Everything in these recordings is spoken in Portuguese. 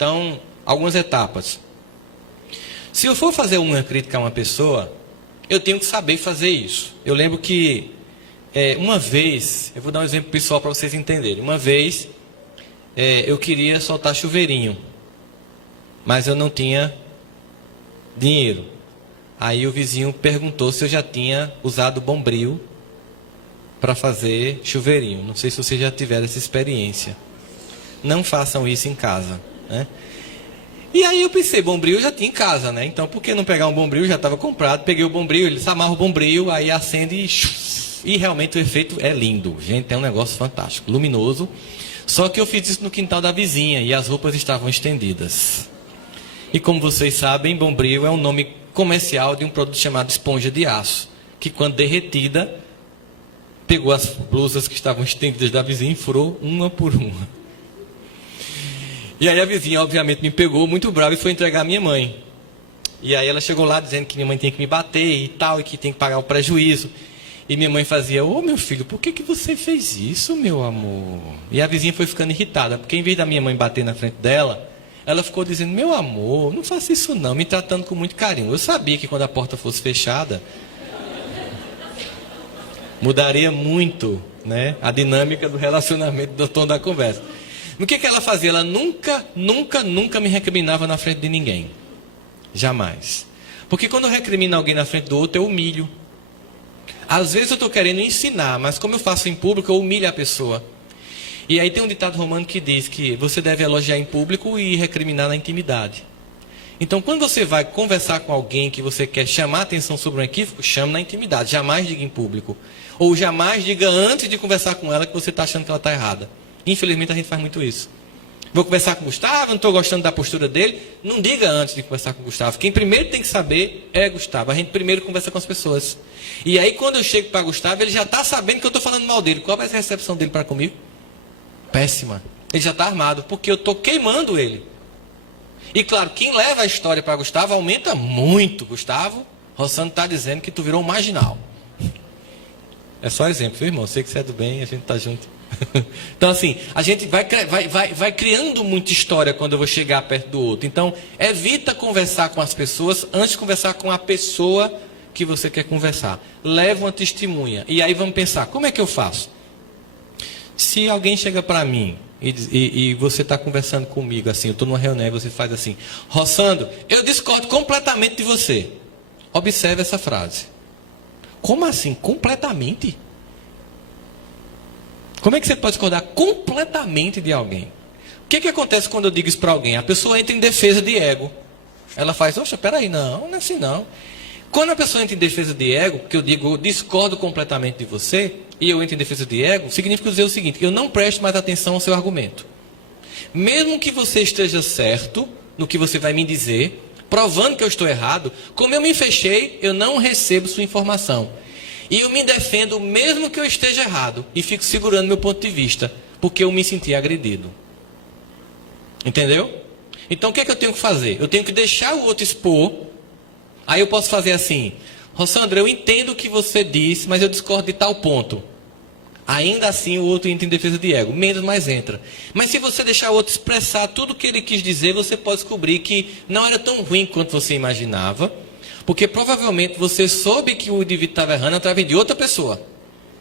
Então, algumas etapas. Se eu for fazer uma crítica a uma pessoa, eu tenho que saber fazer isso. Eu lembro que uma vez, eu vou dar um exemplo pessoal para vocês entenderem. Uma vez, eu queria soltar chuveirinho, mas eu não tinha dinheiro. Aí o vizinho perguntou se eu já tinha usado Bombril para fazer chuveirinho. Não sei se vocês já tiveram essa experiência. Não façam isso em casa, né? E aí eu pensei, Bombril eu já tinha em casa, né? Então por que não pegar um Bombril? Já estava comprado, peguei o Bombril, ele amarra o Bombril, aí acende e realmente o efeito é lindo. Gente, é um negócio fantástico, luminoso. Só que eu fiz isso no quintal da vizinha e as roupas estavam estendidas. E como vocês sabem, Bombril é um nome comercial de um produto chamado esponja de aço, que quando derretida, pegou as blusas que estavam estendidas da vizinha e furou uma por uma. E aí a vizinha, obviamente, me pegou muito brava e foi entregar a minha mãe. E aí ela chegou lá dizendo que minha mãe tinha que me bater e tal, e que tem que pagar o prejuízo. E minha mãe fazia, ô meu filho, por que você fez isso, meu amor? E a vizinha foi ficando irritada, porque em vez da minha mãe bater na frente dela, ela ficou dizendo, meu amor, não faça isso não, me tratando com muito carinho. Eu sabia que quando a porta fosse fechada, mudaria muito, né, a dinâmica do relacionamento, do tom da conversa. O que ela fazia? Ela nunca me recriminava na frente de ninguém. Jamais. Porque quando eu recrimino alguém na frente do outro, eu humilho. Às vezes eu estou querendo ensinar, mas como eu faço em público, eu humilho a pessoa. E aí tem um ditado romano que diz que você deve elogiar em público e recriminar na intimidade. Então, quando você vai conversar com alguém que você quer chamar a atenção sobre um equívoco, chame na intimidade. Jamais diga em público. Ou jamais diga antes de conversar com ela que você está achando que ela está errada. Infelizmente, a gente faz muito isso. Vou conversar com o Gustavo, não estou gostando da postura dele. Não diga antes de conversar com o Gustavo. Quem primeiro tem que saber é Gustavo. A gente primeiro conversa com as pessoas. E aí, quando eu chego para Gustavo, ele já está sabendo que eu estou falando mal dele. Qual vai ser a recepção dele para comigo? Péssima. Ele já está armado, porque eu estou queimando ele. E claro, quem leva a história para Gustavo aumenta muito. Gustavo, Rossano está dizendo que tu virou um marginal. É só exemplo, viu, irmão? Eu sei que você é do bem, a gente está junto. Então assim, a gente vai criando muita história quando eu vou chegar perto do outro. Então, evita conversar com as pessoas antes de conversar com a pessoa que você quer conversar. Leva uma testemunha. E aí vamos pensar, como é que eu faço? Se alguém chega para mim e você está conversando comigo assim, eu estou numa reunião e você faz assim, Rossandro, eu discordo completamente de você. Observe essa frase. Como assim? Completamente? Como é que você pode discordar completamente de alguém? O que acontece quando eu digo isso para alguém? A pessoa entra em defesa de ego. Ela faz, oxa, peraí, não é assim não. Quando a pessoa entra em defesa de ego, que eu digo, eu discordo completamente de você, e eu entro em defesa de ego, significa dizer o seguinte, eu não presto mais atenção ao seu argumento. Mesmo que você esteja certo no que você vai me dizer, provando que eu estou errado, como eu me fechei, eu não recebo sua informação. E eu me defendo mesmo que eu esteja errado. E fico segurando meu ponto de vista. Porque eu me senti agredido. Entendeu? Então o que é que eu tenho que fazer? Eu tenho que deixar o outro expor. Aí eu posso fazer assim. Rossandro, eu entendo o que você disse, mas eu discordo de tal ponto. Ainda assim o outro entra em defesa de ego. Menos, mais entra. Mas se você deixar o outro expressar tudo o que ele quis dizer, você pode descobrir que não era tão ruim quanto você imaginava. Porque provavelmente você soube que o indivíduo estava errando através de outra pessoa,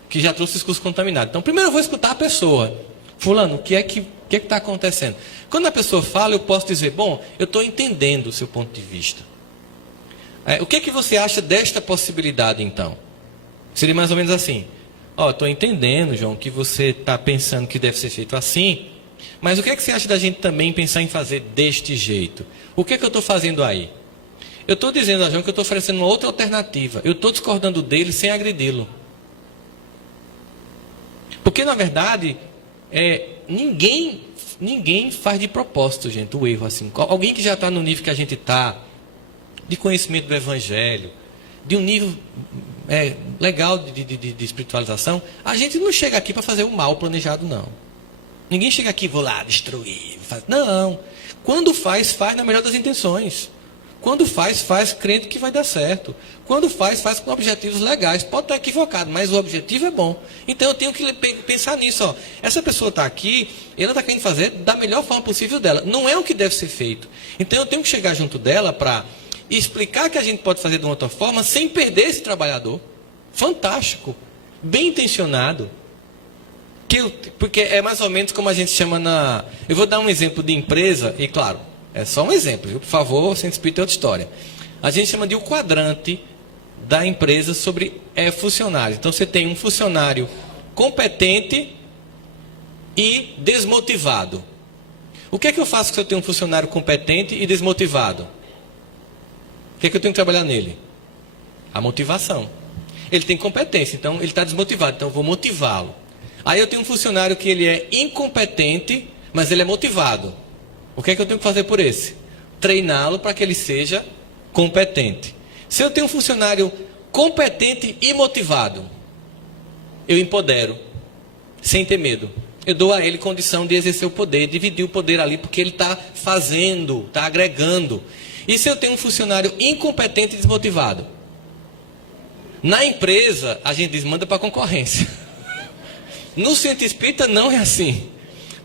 que já trouxe discurso contaminado. Então, primeiro eu vou escutar a pessoa. Fulano, o que é que está acontecendo? Quando a pessoa fala, eu posso dizer, bom, eu estou entendendo o seu ponto de vista. O que é que você acha desta possibilidade, então? Seria mais ou menos assim. Estou entendendo, João, que você está pensando que deve ser feito assim, mas o que é que você acha da gente também pensar em fazer deste jeito? O que é que eu estou fazendo aí? Eu estou dizendo a João que eu estou oferecendo uma outra alternativa. Eu estou discordando dele sem agredi-lo. Porque, na verdade, ninguém faz de propósito, gente, o erro assim. Alguém que já está no nível que a gente está, de conhecimento do Evangelho, de um nível legal de espiritualização, a gente não chega aqui para fazer o mal planejado, não. Ninguém chega aqui, vou lá destruir. Não. Quando faz na melhor das intenções. Quando faz crente que vai dar certo. Quando faz com objetivos legais. Pode estar equivocado, mas o objetivo é bom. Então eu tenho que pensar nisso. Ó. Essa pessoa está aqui, ela está querendo fazer da melhor forma possível dela. Não é o que deve ser feito. Então eu tenho que chegar junto dela para explicar que a gente pode fazer de uma outra forma sem perder esse trabalhador. Fantástico. Bem intencionado. Porque é mais ou menos como a gente chama na... Eu vou dar um exemplo de empresa, e claro, é só um exemplo, viu? Por favor, Centro Espírita é outra história. A gente chama de o quadrante da empresa sobre funcionários. Então, você tem um funcionário competente e desmotivado. O que é que eu faço se eu tenho um funcionário competente e desmotivado? O que é que eu tenho que trabalhar nele? A motivação. Ele tem competência, então ele está desmotivado, então eu vou motivá-lo. Aí eu tenho um funcionário que ele é incompetente, mas ele é motivado. O que é que eu tenho que fazer por esse? Treiná-lo para que ele seja competente. Se eu tenho um funcionário competente e motivado, eu empodero, sem ter medo. Eu dou a ele condição de exercer o poder, dividir o poder ali, porque ele está fazendo, está agregando. E se eu tenho um funcionário incompetente e desmotivado? Na empresa, a gente desmanda para a concorrência. No centro espírita não é assim.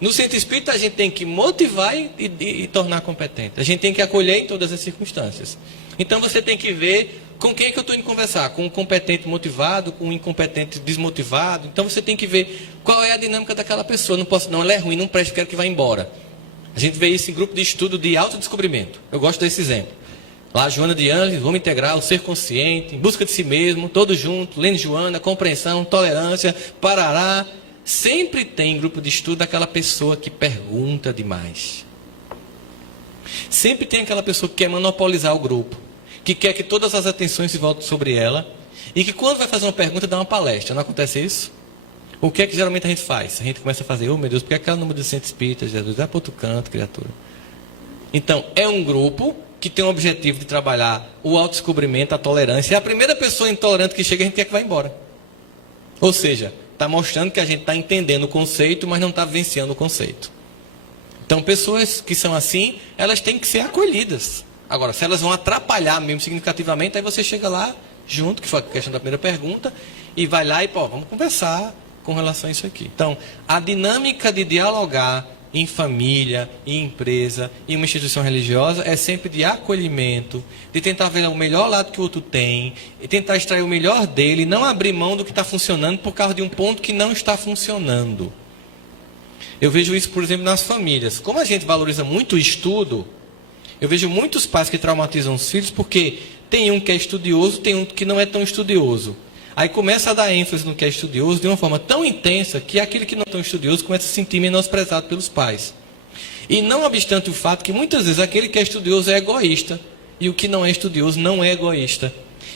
No centro espírita a gente tem que motivar e tornar competente. A gente tem que acolher em todas as circunstâncias. Então você tem que ver com quem é que eu estou indo conversar. Com um competente motivado, com um incompetente desmotivado. Então você tem que ver qual é a dinâmica daquela pessoa. Não posso, não, ela é ruim, não presta, quero que vá embora. A gente vê isso em grupo de estudo de autodescobrimento. Eu gosto desse exemplo. Lá, Joana de Ângeles, Vamos Integrar, o Ser Consciente, Em Busca de Si Mesmo, todos juntos, Lene Joana, Compreensão, Tolerância, Parará. Sempre tem grupo de estudo aquela pessoa que pergunta demais. Sempre tem aquela pessoa que quer monopolizar o grupo, que quer que todas as atenções se voltem sobre ela, e que quando vai fazer uma pergunta, dá uma palestra. Não acontece isso? O que é que geralmente a gente faz? A gente começa a fazer, oh meu Deus, por que aquela número de centro espírita, Jesus? Vai para outro canto, criatura. Então, é um grupo que tem o objetivo de trabalhar o autodescobrimento, a tolerância. E a primeira pessoa intolerante que chega, a gente quer que vá embora. Ou seja, está mostrando que a gente está entendendo o conceito, mas não está vivenciando o conceito. Então, pessoas que são assim, elas têm que ser acolhidas. Agora, se elas vão atrapalhar mesmo significativamente, aí você chega lá, junto, que foi a questão da primeira pergunta, e vai lá e, vamos conversar com relação a isso aqui. Então, a dinâmica de dialogar em família, em empresa, em uma instituição religiosa, é sempre de acolhimento, de tentar ver o melhor lado que o outro tem, e tentar extrair o melhor dele, e não abrir mão do que está funcionando por causa de um ponto que não está funcionando. Eu vejo isso, por exemplo, nas famílias. Como a gente valoriza muito o estudo, eu vejo muitos pais que traumatizam os filhos porque tem um que é estudioso, tem um que não é tão estudioso. Aí começa a dar ênfase no que é estudioso de uma forma tão intensa que aquele que não é tão estudioso começa a se sentir menosprezado pelos pais. E não obstante o fato que muitas vezes aquele que é estudioso é egoísta e o que não é estudioso não é egoísta.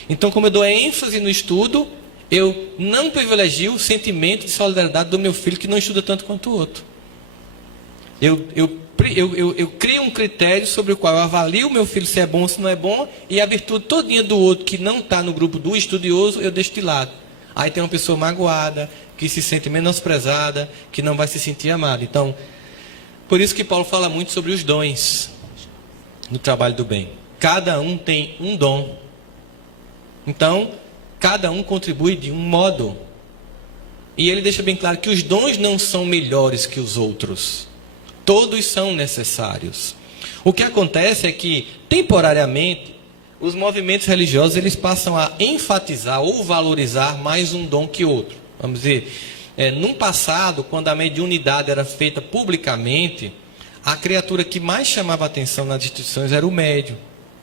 Então, como eu dou ênfase no estudo, eu não privilegio o sentimento de solidariedade do meu filho que não estuda tanto quanto o outro. Eu crio um critério sobre o qual eu avalio o meu filho se é bom ou se não é bom, e a virtude todinha do outro que não está no grupo do estudioso, eu deixo de lado. Aí tem uma pessoa magoada, que se sente menosprezada, que não vai se sentir amada. Então, por isso que Paulo fala muito sobre os dons no trabalho do bem. Cada um tem um dom. Então, cada um contribui de um modo. E ele deixa bem claro que os dons não são melhores que os outros. Todos são necessários. O que acontece é que, temporariamente, os movimentos religiosos eles passam a enfatizar ou valorizar mais um dom que outro. Vamos dizer, num passado, quando a mediunidade era feita publicamente, a criatura que mais chamava atenção nas instituições era o médium.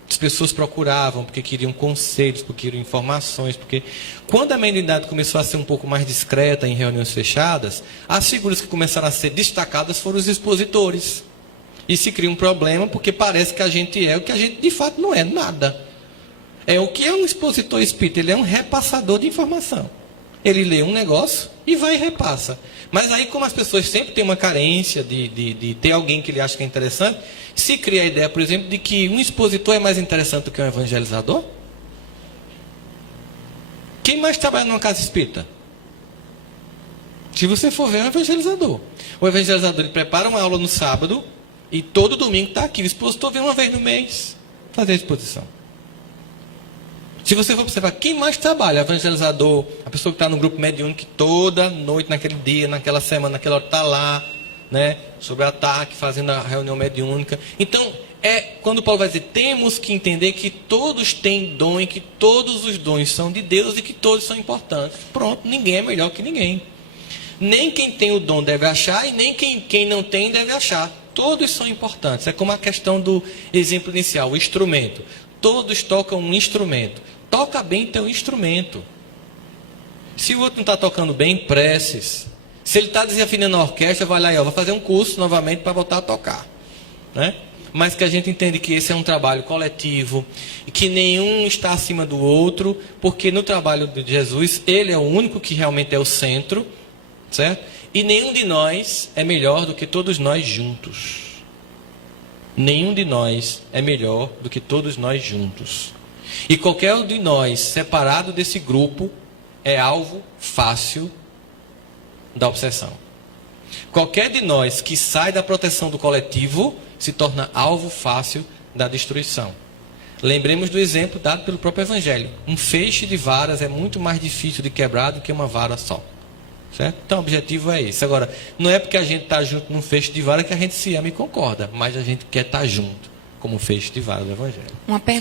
As pessoas procuravam porque queriam conselhos, porque queriam informações, porque quando a mediunidade começou a ser um pouco mais discreta em reuniões fechadas, as figuras que começaram a ser destacadas foram os expositores. E se cria um problema porque parece que a gente é o que a gente de fato não é nada. O que é um expositor espírita? Ele é um repassador de informação. Ele lê um negócio e vai e repassa. Mas aí, como as pessoas sempre têm uma carência de ter alguém que ele acha que é interessante, se cria a ideia, por exemplo, de que um expositor é mais interessante do que um evangelizador? Quem mais trabalha numa casa espírita? Se você for ver, é um evangelizador. O evangelizador ele prepara uma aula no sábado e todo domingo está aqui. O expositor vem uma vez no mês. Fazer a exposição. Se você for observar, quem mais trabalha? Evangelizador, a pessoa que está no grupo mediúnico, que toda noite, naquele dia, naquela semana, naquela hora, está lá, né, sobre ataque, fazendo a reunião mediúnica. Então, quando Paulo vai dizer, temos que entender que todos têm dom e que todos os dons são de Deus e que todos são importantes. Pronto, ninguém é melhor que ninguém. Nem quem tem o dom deve achar e nem quem não tem deve achar. Todos são importantes. É como a questão do exemplo inicial, o instrumento. Todos tocam um instrumento. Toca bem teu instrumento. Se o outro não está tocando bem, preces. Se ele está desafinando a orquestra, vai lá e vai fazer um curso novamente para voltar a tocar. Né? Mas que a gente entende que esse é um trabalho coletivo e que nenhum está acima do outro, porque no trabalho de Jesus, ele é o único que realmente é o centro, certo? E nenhum de nós é melhor do que todos nós juntos. Nenhum de nós é melhor do que todos nós juntos. E qualquer um de nós separado desse grupo é alvo fácil da obsessão. Qualquer de nós que sai da proteção do coletivo se torna alvo fácil da destruição. Lembremos do exemplo dado pelo próprio Evangelho. Um feixe de varas é muito mais difícil de quebrar do que uma vara só. Certo? Então o objetivo é esse. Agora, não é porque a gente está junto num feixe de vara que a gente se ama e concorda, mas a gente quer estar junto como um feixe de vara do Evangelho.